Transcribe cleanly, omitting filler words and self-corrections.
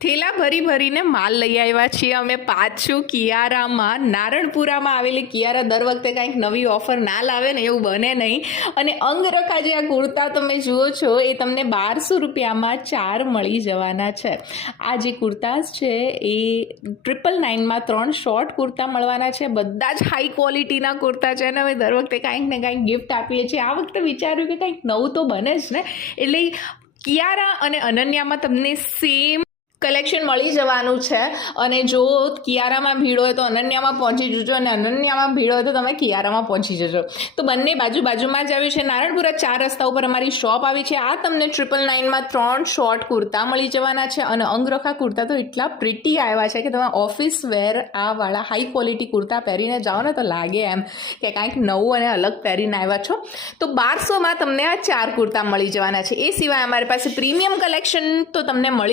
થેલા ભરી ભરીને માલ લઈ આવ્યા છીએ અમે પાછું કિયારામાં. નારણપુરામાં આવેલી કિયારા દર વખતે કાંઈક નવી ઓફર ના લાવે ને એવું બને નહીં. અને અંગરખા જે આ કુર્તા તમે જુઓ છો એ તમને 1200 રૂપિયામાં 4 મળી જવાના છે. આ જે કુર્તાસ છે એ 999માં 3 શોર્ટ કુર્તા મળવાના છે. બધા જ હાઈ ક્વોલિટીના કુર્તા છે અને અમે દર વખતે કાંઈક ને કાંઈક ગિફ્ટ આપીએ છીએ. આ વખતે વિચાર્યું કે કંઈક નવું તો બને જ ને, એટલે કિયારા અને અનન્યામાં તમને સેમ કલેક્શન મળી જવાનું છે. અને જો કિયારામાં ભીડ હોય તો અનન્યામાં પહોંચી જજો, અને અનન્યામાં ભીડ હોય તો તમે કિયારામાં પહોંચી જજો. તો બંને બાજુમાં જ આવ્યું છે. નારણપુરા 4 રસ્તા ઉપર અમારી શોપ આવી છે. આ તમને 999માં 3 શોર્ટ કુર્તા મળી જવાના છે. અને અંગરખા કુર્તા તો એટલા પ્રિટી આવ્યા છે કે તમે ઓફિસ વેર આ વાળા હાઈ ક્વોલિટી કુર્તા પહેરીને જાઓ ને તો લાગે એમ કે કાંઈક નવું અને અલગ પહેરીને આવ્યા છો. તો 1200માં તમને આ 4 કુર્તા મળી જવાના છે. એ સિવાય અમારી પાસે પ્રીમિયમ કલેક્શન તો તમને મળી